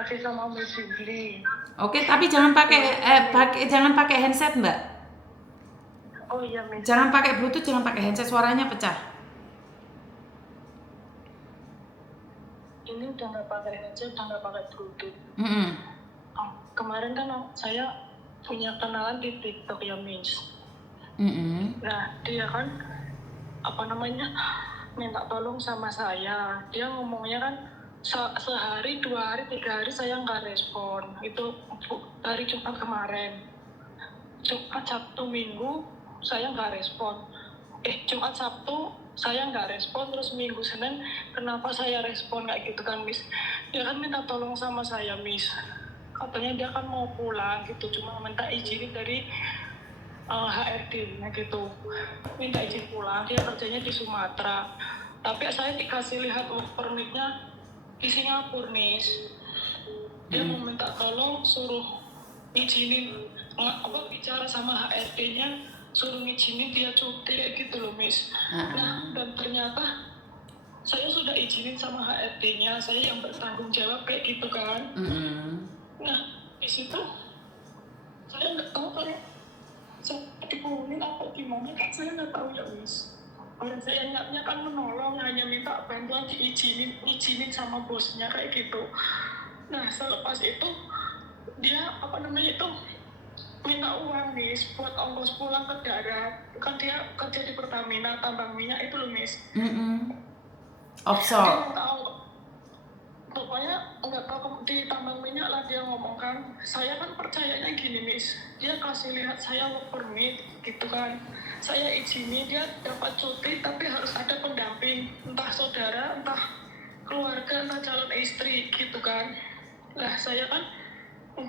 komunikasi sama Miss Fitri. Oke, tapi jangan jangan pakai handset, Mbak. Oh iya, Miss. Jangan pakai Bluetooth, jangan pakai handset, suaranya pecah. Ini udah nggak pakai headset, udah nggak pakai Bluetooth. Mm-mm. Kemarin kan saya punya kenalan di TikTok ya, Miss. Mm-mm. Nah, dia kan minta tolong sama saya. Dia ngomongnya kan sehari, 2 hari, 3 hari saya nggak respon. Itu hari Jumat kemarin. Jumat, Sabtu, Minggu saya nggak respon. Jumat, Sabtu saya nggak respon, terus Minggu, Senin kenapa saya respon kayak gitu kan, Miss. Dia kan minta tolong sama saya, Miss. Katanya dia kan mau pulang gitu, cuma minta izin dari HRD-nya gitu, minta izin pulang. Dia kerjanya di Sumatera, tapi saya dikasih lihat work permit-nya di Singapura, Miss. Dia mau minta tolong suruh izinin bicara sama HRD-nya, suruh ngizinin dia cuti kayak gitu loh, Miss. Nah, dan ternyata saya sudah izinin sama HRD-nya, saya yang bertanggung jawab kayak gitu kan. Nah, di situ saya nggak tahu kalau saya dibohongin apa gimana kan, saya nggak tahu ya, Miss. Orang saya niatnya kan menolong, hanya minta bantuan diizinin sama bosnya kayak gitu. Nah, selepas itu dia minta uang, Miss, buat ongkos pulang ke darat. Kan dia kerja di Pertamina tambang minyak itu loh, Miss. Offshore. Dia minta pokoknya nggak tahu di tambang minyak lah dia ngomong kan. Saya kan percayanya gini, Miss, dia kasih lihat saya work permit gitu kan, saya izini dia dapat cuti, tapi harus ada pendamping, entah saudara, entah keluarga, entah calon istri gitu kan. Lah saya kan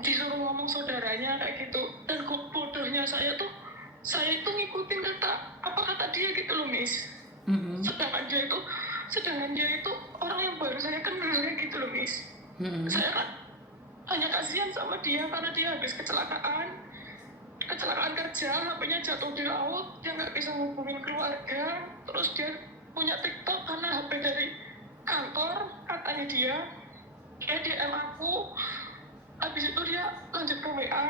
disuruh ngomong saudaranya kayak gitu, dan bodohnya saya itu ngikutin apa kata dia gitu loh, Miss. Sedangkan dia itu orang yang baru saya kenal gitu loh, Miss. Saya kan hanya kasihan sama dia karena dia habis kecelakaan kerja, HP-nya jatuh di laut, dia nggak bisa ngubungin keluarga. Terus dia punya TikTok karena HP dari kantor, katanya dia DM aku. Habis itu dia lanjut ke WA,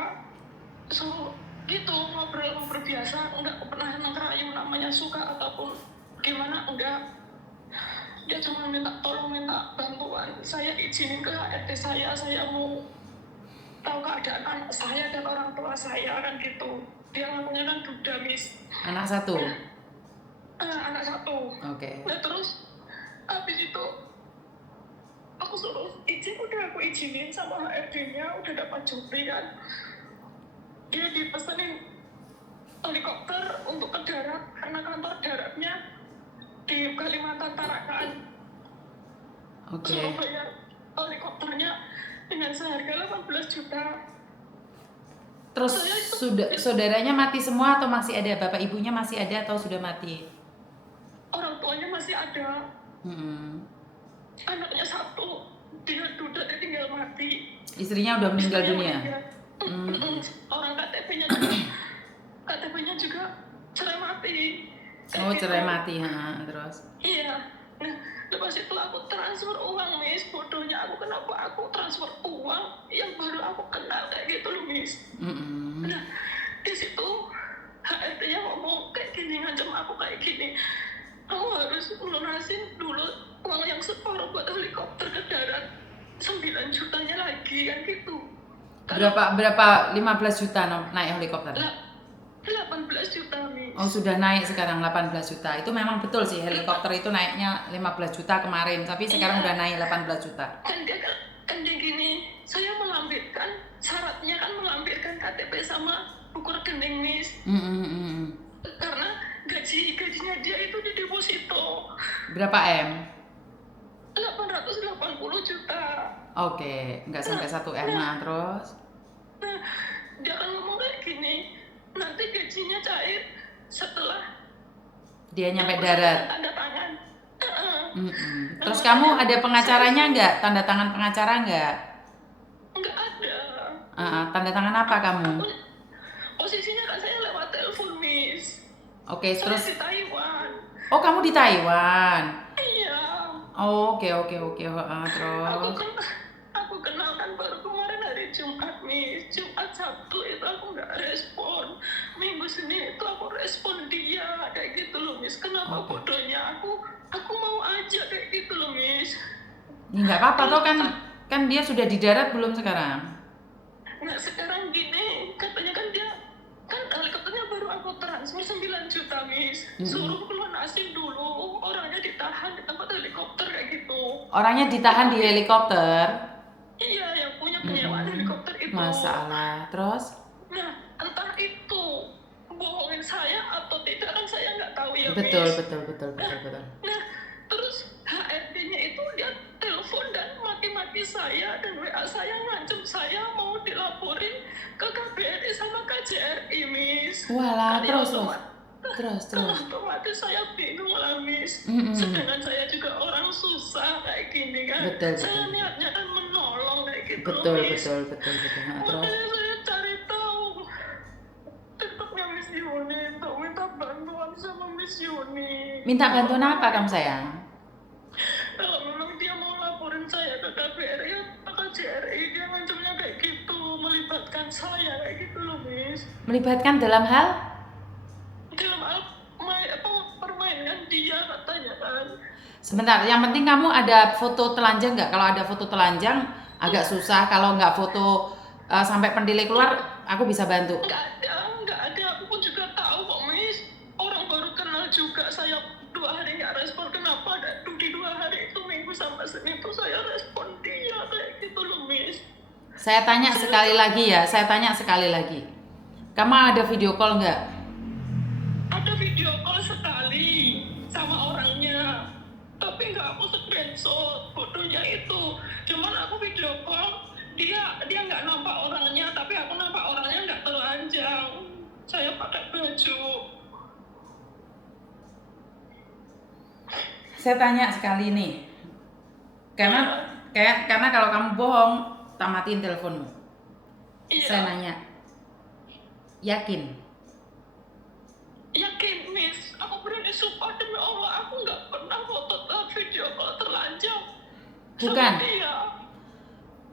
gitu ngobrol biasa, nggak pernah ngerayu namanya suka ataupun gimana, enggak. Dia cuma minta bantuan, saya izinin ke HRD saya mau tahu keadaan anak saya dan orang tua saya kan gitu. Dia namanya kan Duda, Miss. Anak satu? Anak satu. Oke. Nah terus habis itu aku suruh izin, udah aku izinin sama HRD-nya, udah dapat cuti kan. Dia dipesenin helikopter untuk ke darat karena kantor daratnya di Kalimantan Tarakan. Suruh bayar helikopternya dengan seharga 18 juta. Terus saudaranya mati semua atau masih ada? Bapak ibunya masih ada atau sudah mati? Orang tuanya masih ada. Anaknya satu, dia Duda, dia tinggal mati. Istrinya udah meninggal dunia? Orang KTP-nya juga cerai mati. Oh, cerai mati, terus? Iya. Nah, lepas itu aku transfer uang, Miss. Bodohnya aku, kenapa aku transfer uang yang baru aku kenal kayak gitu loh, Miss. Nah, di situ HRD-nya ngomong kayak gini, ngancam aku kayak gini, kamu harus lunasin dulu uang yang separuh buat helikopter ke darat, 9 jutanya lagi kan gitu. Berapa 15 juta naik helikopter? 18 juta, Miss. Oh, sudah naik sekarang 18 juta. Itu memang betul sih, helikopter itu naiknya 15 juta kemarin, tapi sekarang udah naik 18 juta. Kan dia gini, saya melampirkan syaratnya kan, melampirkan KTP sama buku rekening, Miss. Karena gajinya dia itu di deposito. Berapa M? 880 juta. Oke, nggak sampai 1 M. Terus? Nah, dia kan ngomong kayak gini, nanti gajinya cair setelah dia nyampe darat. Tanda tangan. Terus kamu ada pengacaranya nggak? Tanda tangan pengacara nggak? Nggak ada. Tanda tangan apa kamu? Posisinya kan saya lewat telepon, Miss. Oke, terus? Saya di Taiwan. Oh, kamu di Taiwan? Iya. Oh, oke. Terus? Aku kenal kan baru kemarin hari Jumat, Miss. Jumat Sabtu itu aku nggak respon. Minggu Senin itu aku respon dia kayak gitu loh, Miss. Kenapa Oke. bodohnya aku mau aja kayak gitu loh, Miss. Ya nggak apa-apa toh, kan dia sudah di darat belum sekarang? Nggak, sekarang gini, katanya kan dia kan helikopternya baru aku transfer 9 juta, Miss. Suruh keluar nasib dulu, orangnya ditahan di tempat helikopter kayak gitu. Orangnya ditahan di helikopter. Iya, yang punya penyewaan helikopter itu. Masalah. Terus? Nah, entah itu bohongin saya atau tidak kan saya nggak tahu ya, Betul, Miss. betul, betul, betul, betul. Nah, terus HRD-nya itu dia telepon dan maki-maki saya dan WA saya ngancem saya mau dilaporin ke KBRI sama KJRI, Miss. Walah, Kan ya terus. kan otomatis saya bingung lah, Miss. Sedangkan saya juga orang susah kayak gini kan. Betul, Saya betul. niatnya kan menolong kayak gitu loh, Betul, Miss. betul, betul, betul. Nah, terus? Makanya saya cari tahu TikToknya Miss Yuni untuk minta bantuan sama Miss Yuni. Minta bantuan apa kamu sayang? Kalau memang dia mau laporin saya ke KBRI atau KJRI, dia ngancamnya kayak gitu, melibatkan saya kayak gitu loh, Miss. Melibatkan dalam hal? Dalam permainan dia katanya kan. Sebentar, yang penting kamu ada foto telanjang nggak? Kalau ada foto telanjang agak susah. Kalau nggak foto sampai pendile keluar, aku bisa bantu. Nggak ada. Aku pun juga tahu kok, Miss. Orang baru kenal juga. Saya 2 hari nggak respon. Kenapa? Di 2 hari itu Minggu sampai Senin itu saya respon dia kayak gitu loh, Miss. Saya tanya sekali lagi. Kamu ada video call nggak? Ada video call sekali sama orangnya, tapi nggak aku screenshot fotonya itu. Cuman aku video call, dia nggak nampak orangnya, tapi aku nampak orangnya nggak telanjang. Saya pakai baju. Saya tanya sekali nih. Karena kalau kamu bohong, tamatin teleponmu. Iya. Saya nanya. Yakin? Yakin, Miss. Aku berani sumpah demi Allah, aku nggak pernah foto video call terlanjang. Bukan. Sama dia.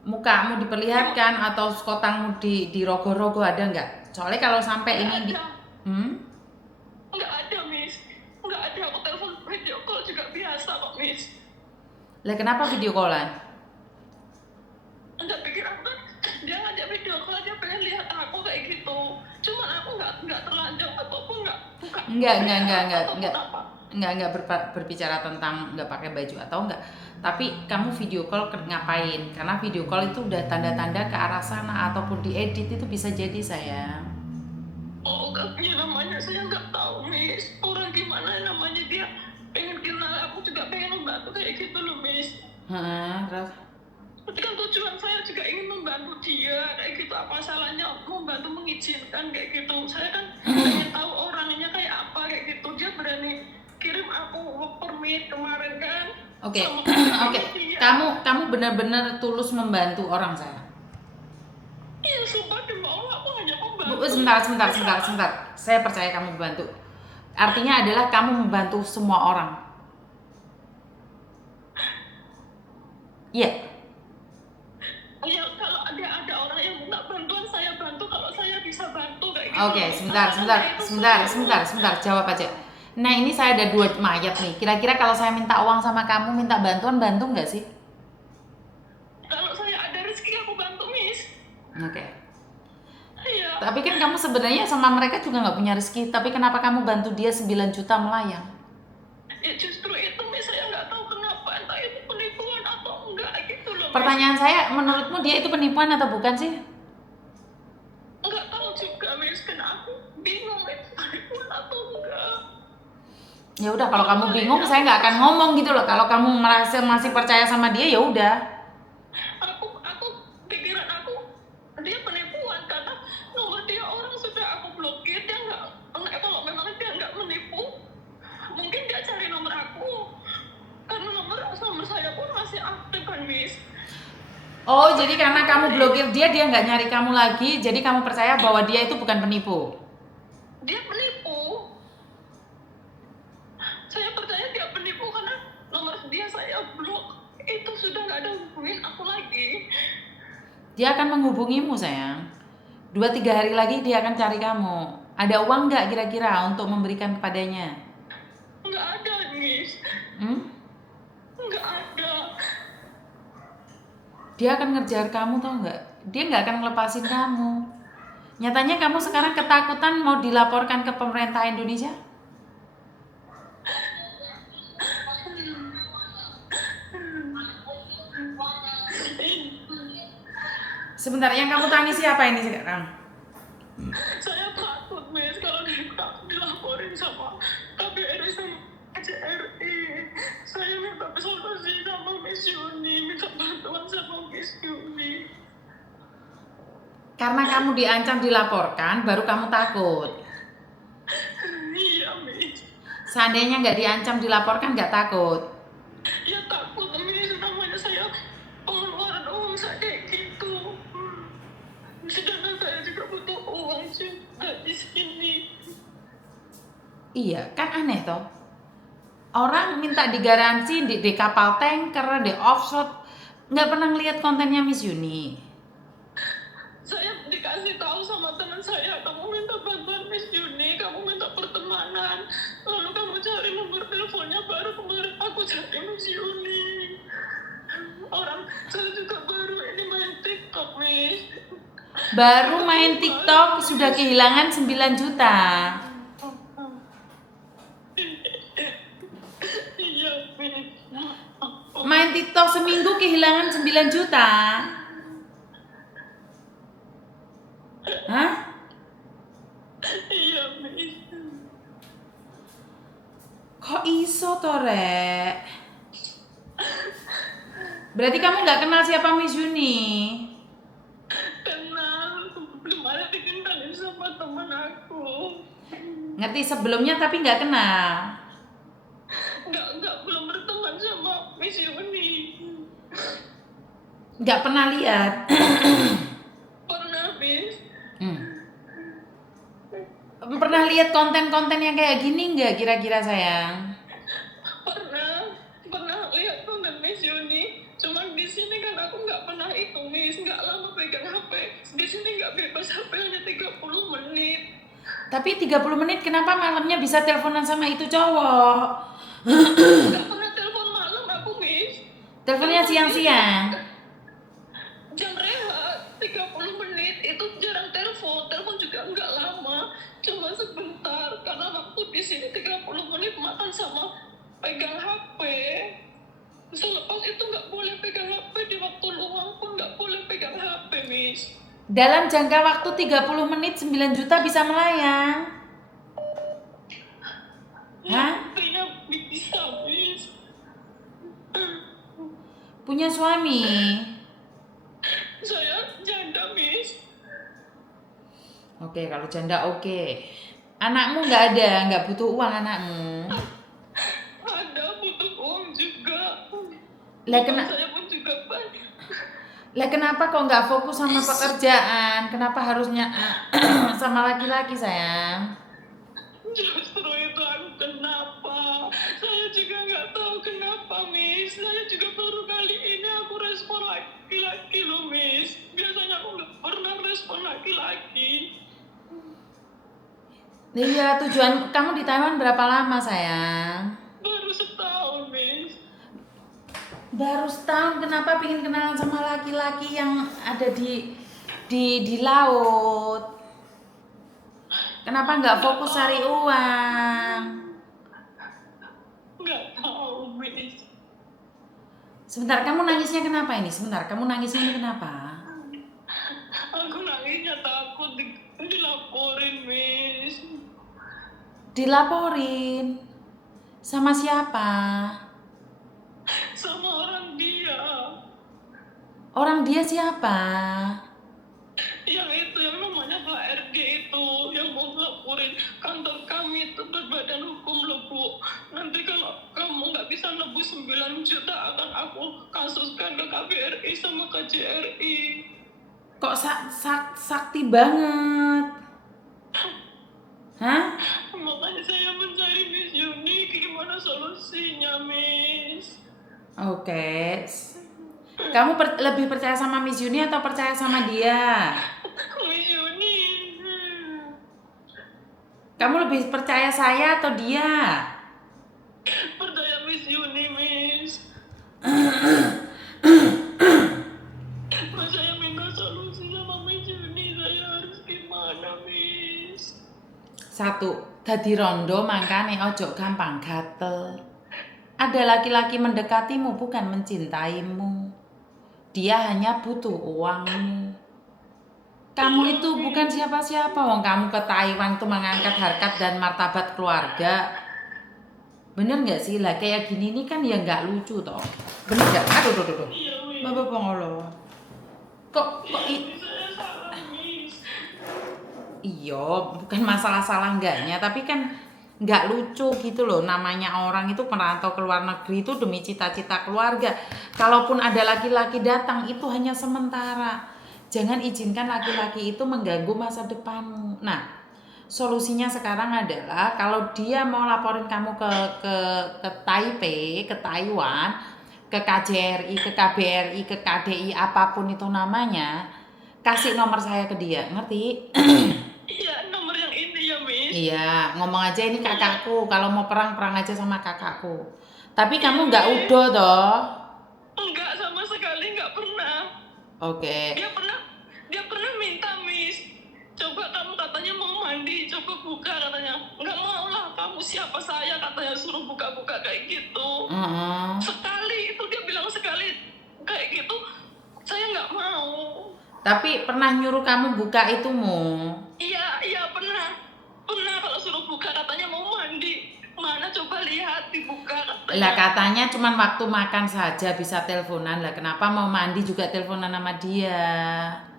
Mukamu diperlihatkan atau skotangmu di rogo-rogo ada nggak? Soalnya kalau sampai Nggak ini ada. Nggak ada, Miss. Nggak ada. Aku telepon video call juga biasa kok, Miss. Lah kenapa video callan? Enggak, pikir aku kan dia ngajak video call, dia pengen lihat aku kayak gitu. Cuman aku nggak telanjang ataupun nggak buka. Enggak berbicara tentang nggak pakai baju atau enggak. Tapi kamu video call ngapain? Karena video call itu udah tanda-tanda ke arah sana ataupun diedit itu bisa jadi sayang. Oh, ya namanya saya nggak tahu, Miss. Orang gimana namanya dia pengen kenal, aku juga pengen membantu kayak gitu loh, Miss. Terus? Tapi kan tujuan saya juga ingin membantu dia kayak gitu. Apa salahnya membantu mengizinkan kayak gitu. Saya kan pengen tahu orangnya kayak apa kayak gitu. Dia berani kirim aku work permit kemarin kan. Oke. Sama Oke. dia. Kamu benar-benar tulus membantu orang saya. Iya, sumpah demi Allah aku hanya membantu. Bu, sebentar. Saya percaya kamu membantu. Artinya adalah kamu membantu semua orang. Iya. Ya, kalau ada orang yang minta bantuan, saya bantu kalau saya bisa bantu kayak gitu. Oke, sebentar. Jawab aja. Nah, ini saya ada 2 mayat nih. Kira-kira kalau saya minta uang sama kamu, minta bantuan, bantu nggak sih? Kalau saya ada rezeki aku bantu, Miss. Oke. Iya. Tapi kan kamu sebenarnya sama mereka juga nggak punya rezeki. Tapi kenapa kamu bantu dia 9 juta melayang? Ya justru itu, Miss, saya nggak tahu kenapa, entah itu penipuan atau enggak gitu loh, Miss. Pertanyaan saya, menurutmu dia itu penipuan atau bukan sih? Nggak tahu juga, Miss, karena aku bingung itu penipuan atau enggak. Ya udah, kalau kamu bingung saya nggak akan ngomong gitu loh. Kalau kamu merasa masih percaya sama dia, ya udah. Aku pikiran aku dia penipuan karena nomor dia orang sudah aku blokir. Dia nggak, kalau memang dia nggak menipu, mungkin dia cari nomor aku. Karena nomor saya pun masih aktif kan, Miss. Oh, jadi karena kamu blokir dia nggak nyari kamu lagi, jadi kamu percaya bahwa dia itu bukan penipu? Dia penipu. Saya percaya dia penipu karena nomor dia saya blok. itu sudah nggak ada hubungin aku lagi. Dia akan menghubungimu sayang. 2-3 hari lagi dia akan cari kamu. Ada uang nggak kira-kira untuk memberikan kepadanya? Nggak ada, Miss. Hmm? Nggak ada. Dia akan ngejar kamu tau nggak? Dia nggak akan ngelepasin kamu. Nyatanya kamu sekarang ketakutan mau dilaporkan ke pemerintah Indonesia? Sebentar, yang kamu tangisi apa ini sekarang? Saya takut, Miss, kalau dilaporin sama KBRI sama KJRI. Saya minta solusi sama Miss Yuni, minta bantuan sama Miss Yuni. Karena kamu diancam dilaporkan, baru kamu takut. Iya, Miss. Seandainya nggak diancam dilaporkan, nggak takut. Ya takut, Miss, namanya saya pengeluaran uang saya kayak gitu. Sedangkan saya juga butuh uang juga di sini. Iya, kan aneh toh. Orang minta digaransi di kapal tanker, di offshore, nggak pernah ngeliat kontennya Miss Yuni. Saya dikasih tahu sama teman saya, kamu minta bantuan Miss Yuni, kamu minta pertemanan, lalu kamu cari nomor teleponnya, baru kemarin aku cari Miss Yuni. Orang saya juga baru ini main TikTok, Miss. Baru main TikTok sudah kehilangan 9 juta. Iya, Miss. Main TikTok seminggu kehilangan 9 juta. Hah? Iya, Miss. Kok iso toh, Rek? Berarti kamu nggak kenal siapa Miss Yuni? Kenal, belum ada dikenalin sama teman aku. Ngerti sebelumnya tapi nggak kenal. Enggak, belum berteman sama Miss Yuni. Nggak pernah lihat. Pernah, Miss. Pernah lihat konten-konten yang kayak gini nggak kira-kira sayang? Pernah lihat konten Miss Yuni. Cuman di sini kan aku nggak pernah itu, Miss. Nggak lama pegang HP. Di sini nggak bebas HP, hanya 30 menit. Tapi 30 menit kenapa malamnya bisa teleponan sama itu cowok? Nggak pernah telepon malam aku, Miss. Teleponnya siang-siang. Jam rehat 30 menit itu jarang telepon. Telepon juga nggak lama, cuma sebentar. Karena waktu di sini 30 menit makan sama pegang HP. Selepas itu nggak boleh pegang HP, di waktu luang pun nggak boleh pegang HP, Miss. Dalam jangka waktu 30 menit 9 juta bisa melayang. Hah? Artinya bisa, Miss. Punya suami? Saya janda, Miss. Oke, kalau janda oke. Anakmu nggak ada, nggak butuh uang anakmu. Ada, butuh uang juga. Lah Saya pun juga banyak. kenapa kok nggak fokus sama pekerjaan? Kenapa harusnya sama laki-laki sayang? Justru itu aku kenapa. Saya juga nggak tahu kenapa, Miss. Saya juga baru kali ini aku respon laki-laki loh, Miss. Biasanya aku nggak pernah respon laki-laki. Iya, tujuan kamu di Taiwan berapa lama sayang? Baru setahun, Miss. Baru setahun, kenapa pingin kenalan sama laki-laki yang ada di laut? Kenapa nggak fokus cari uang? Nggak tahu, Miss. Sebentar, kamu nangisnya kenapa ini? Sebentar, kamu nangisnya ini kenapa? Aku nangisnya takut dilaporin, Miss. Dilaporin? Sama siapa? Sama orang dia. Orang dia siapa? Yang itu, yang namanya Pak RG itu, yang mau laporin kantor kami itu berbadan hukum loh, Bu. Nanti kalau kamu nggak bisa nebus 9 juta akan aku kasuskan ke KBRI sama KJRI. Kok sakti banget? Hah? Makanya saya mencari Miss Yuni, gimana solusinya, Miss? Oke. Kamu lebih percaya sama Miss Yuni atau percaya sama dia? Miss Yuni. Kamu lebih percaya saya atau dia? Percaya Miss Yuni, Miss. Mas, saya minta solusi sama Miss Yuni. Saya harus gimana, Miss? 1. Dadi rondo mangkane ojo gampang gatel. Ada laki-laki mendekatimu bukan mencintaimu. Dia hanya butuh uangmu. Kamu itu bukan siapa-siapa, wong kamu ke Taiwan tuh mengangkat harkat dan martabat keluarga. Bener nggak sih? Lah kayak gini nih kan ya nggak lucu toh. Bener nggak? Aduh. Iya, Miss. Bapak pengolo. Kok Saya salah, Miss. iya, bukan masalah salah enggaknya, tapi kan nggak lucu gitu loh. Namanya orang itu merantau ke luar negeri itu demi cita-cita keluarga. Kalaupun ada laki-laki datang itu hanya sementara. Jangan izinkan laki-laki itu mengganggu masa depanmu. Nah, solusinya sekarang adalah kalau dia mau laporin kamu ke Taipei, ke Taiwan, ke KJRI, ke KBRI, ke KDI, apapun itu namanya, kasih nomor saya ke dia, ngerti? Iya, nomor yang ini ya, Miss. Iya, ngomong aja ini kakakku, kalau mau perang aja sama kakakku. Tapi kamu nggak udah toh? Enggak, sama sekali enggak pernah. Oke. Dia pernah minta, Miss. Coba kamu katanya mau mandi, coba buka katanya. Enggak mau lah, kamu siapa saya katanya suruh buka-buka kayak gitu. Sekali itu dia bilang sekali kayak gitu, saya nggak mau. Tapi pernah nyuruh kamu buka itumu? Iya pernah kalau suruh buka katanya mau mandi. Mana coba lihat dibuka katanya. Lah katanya cuman waktu makan saja bisa teleponan. Lah kenapa mau mandi juga teleponan sama dia?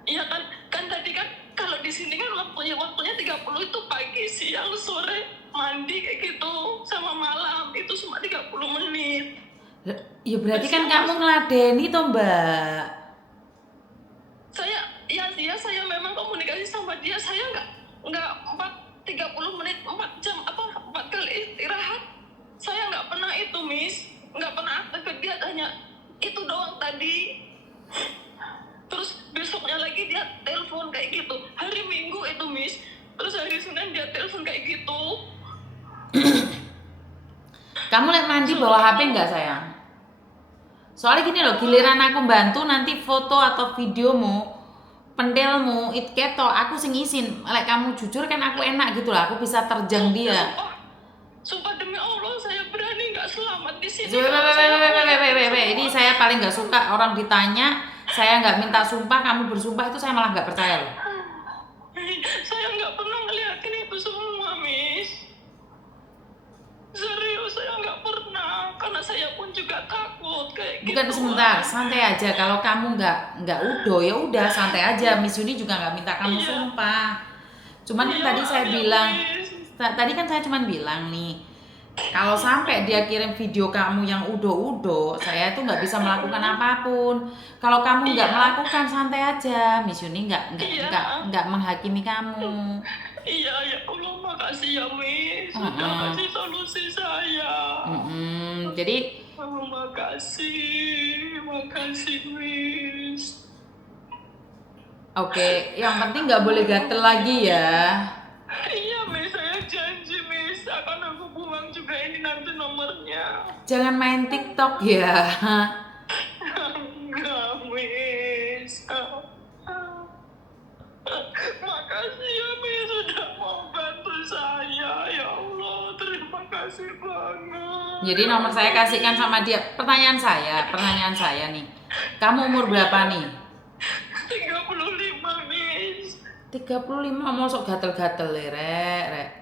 Iya kan tadi kan kalau di sini kan waktunya 30 itu pagi, siang, sore, mandi kayak gitu sama malam itu cuma 30 menit. Ya berarti kan kamu ngeladeni toh, Mbak. Saya memang komunikasi sama dia, saya nggak 30 menit 4 jam 4 kali istirahat. Saya nggak pernah itu, Miss, nggak pernah aktif ke dia, hanya itu doang tadi. Terus besoknya lagi dia telepon kayak gitu, hari Minggu itu, Miss. Terus hari Senin dia telepon kayak gitu. Kamu lihat mandi bawa HP nggak sayang? Soalnya gini loh, giliran aku bantu nanti foto atau videomu, pendelmu, it keto, aku sing izin. Lek kamu jujur kan aku enak gitu lah, aku bisa terjang dia. Sumpah demi Allah, saya berani nggak selamat di sini. Ini saya paling nggak suka orang ditanya, saya nggak minta sumpah, kamu bersumpah itu saya malah nggak percaya loh. Saya nggak pernah ngeliatin itu semua, Miss. Serius, saya nggak pernah, karena saya pun juga takut kayak Bukan gitu. sebentar, santai aja. Kalau kamu nggak udah ya udah santai aja. Miss Yuni juga nggak minta kamu sumpah. Cuman kan tadi saya bilang, tadi kan saya cuman bilang nih, kalau sampai dia kirim video kamu yang udo-udo, saya itu nggak bisa melakukan apapun. Kalau kamu nggak melakukan, santai aja. Miss Yuni nggak menghakimi kamu. Iya, ya Allah, makasih ya, Miss. Sudah kasih solusi saya. Jadi makasih, Miss. Oke, yang penting nggak boleh gatel lagi ya. Iya, Miss, saya janji, Miss, akan aku buang juga ini nanti nomornya. Jangan main TikTok ya. Enggak, Miss. Makasih ya, Miss, sudah mau bantu saya. Ya Allah, terima kasih banget. Jadi nomor saya kasihkan sama dia. Pertanyaan saya nih. Kamu umur berapa nih? 35, Miss. 35, mau sok gatel-gatel rek.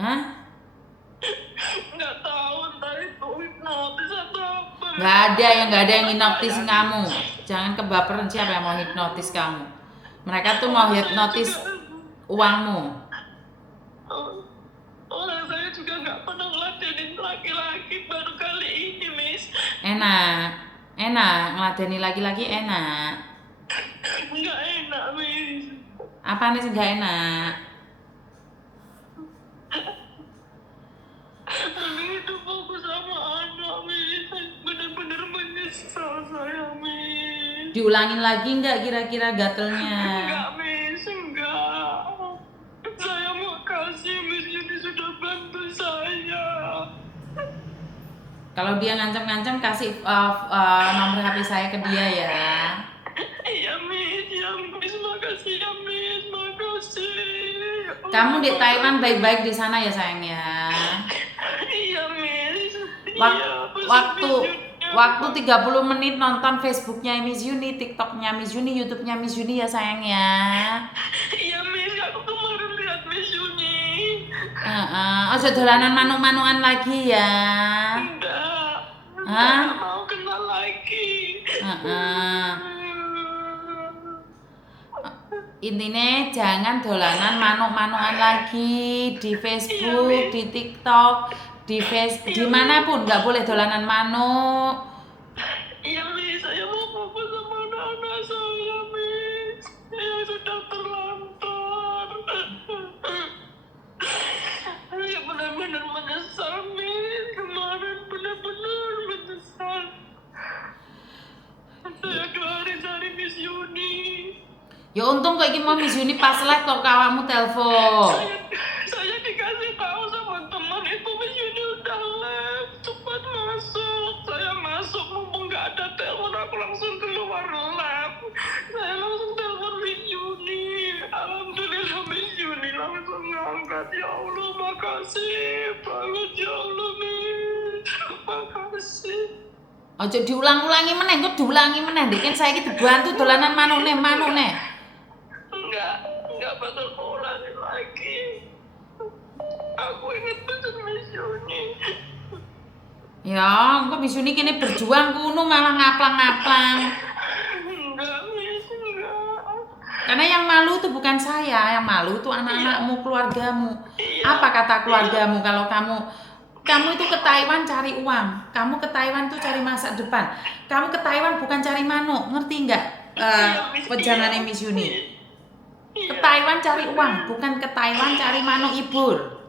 Hah? Nggak tahu, entah itu hipnotis atau apa. Nggak ada yang hipnotis kamu. Jangan kebaperan, siapa yang mau hipnotis kamu? Mereka tuh mau hipnotis uangmu. Orang saya juga nggak pernah ngeladenin laki-laki, baru kali ini, Miss. Enak ngeladeni laki-laki enak. Nggak enak, Miss. Apa nih nggak enak? Lebih itu fokus sama anak, Miss. Diulangin lagi nggak kira-kira gatelnya? Enggak, Miss, enggak. Saya mau kasih, Miss Yuni sudah bantu saya. Kalau dia ngancam-ngancam kasih nomor HP saya ke dia ya. Iya, Miss, makasih ya, Miss, makasih. Kamu di Taiwan baik-baik di sana ya sayang ya. Iya, Miss. Wak- Iya, pesan waktu Miss Yuni. waktu 30 menit nonton Facebooknya Miss Yuni, TikToknya Miss Yuni, YouTube-nya Miss Yuni ya sayang ya. Iya, Miss, aku kemarin lihat Miss Yuni. Ojo dolanan manuk-manukan lagi ya. Enggak. Hah? Enggak mau kenal lagi. Intinya jangan dolanan manuk-manukan lagi di Facebook, di TikTok, dimanapun nggak boleh dolanan manuk. Iya, Miss, saya mau fokus sama anak-anak saya, Miss. Yang sudah terlantar. Saya benar-benar menyesal, Miss. Kemarin benar-benar menyesal. Saya 2 hari cari Miss Yuni. Ya untung kok iki mau Miss Yuni pas live kok kawamu telepon. Saya dikasih tahu sama teman itu Miss Yuni udah live, cepat masuk. Saya masuk mumpung nggak ada telepon, aku langsung keluar live. Saya langsung telepon Miss Yuni. Alhamdulillah Miss Yuni langsung ngangkat. Ya Allah, makasih banget ya Allah, Miss. Makasih. Ojo diulang-ulangi meneh, kok diulangi meneh. Ndek kan saiki dibantu dolanan manuk nih. Enggak bakal ulangin lagi. Aku ingat pesan Miss Yuni. Ya, kok Miss Yuni kene berjuang kuno malah ngaplang-ngaplang. Enggak, Miss, enggak. Karena yang malu tuh bukan saya, yang malu tuh anak-anakmu, keluargamu. Apa kata keluargamu kalau kamu itu ke Taiwan cari uang, kamu ke Taiwan tuh cari masa depan, kamu ke Taiwan bukan cari manuk, ngerti nggak? Pejangannya Miss Yuni. Ke Taiwan cari uang, bukan ke Taiwan cari manuk ibur.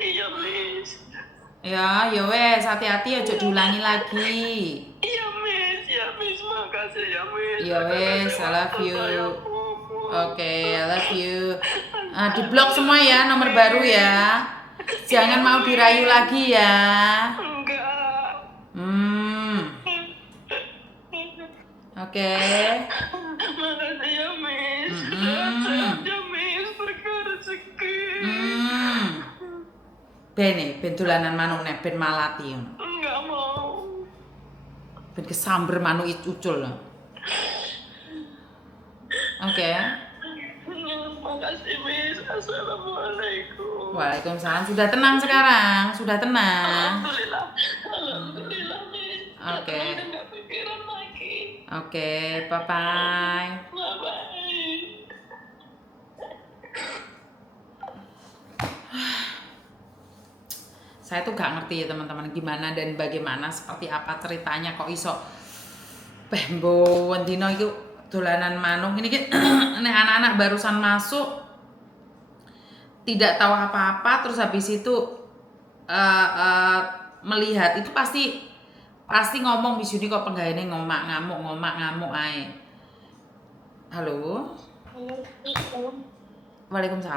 Iya, Miss. Ya wes, hati-hati aja diulangi lagi. Iya, Miss, makasih ya, Miss. Ya wes, I love you. Oke, I love you. Di blok semua ya, nomor baru ya. Jangan mau dirayu lagi ya. Enggak. Oke. Makasih ya, Miss. Sehat ya, Miss. Berkah rezeki. Ben dolanan manuk nek ben malati ngono. Enggak mau. Ben kesamber manuk ucul. Oke. Makasih, Miss. Assalamualaikum. Waalaikumsalam. Sudah tenang sekarang? Sudah tenang? Alhamdulillah, Miss. Oke. Nggak pikiran lagi. Oke, bye-bye. Bye-bye. Saya tuh gak ngerti ya teman-teman gimana dan bagaimana seperti apa ceritanya kok iso Bembo Wendino itu dolanan manuk ini kan nih anak-anak barusan masuk tidak tahu apa-apa terus habis itu melihat itu pasti ngomong Miss Yuni kok penggayane ngomak ngamuk ae. Halo. Waalaikumsalam.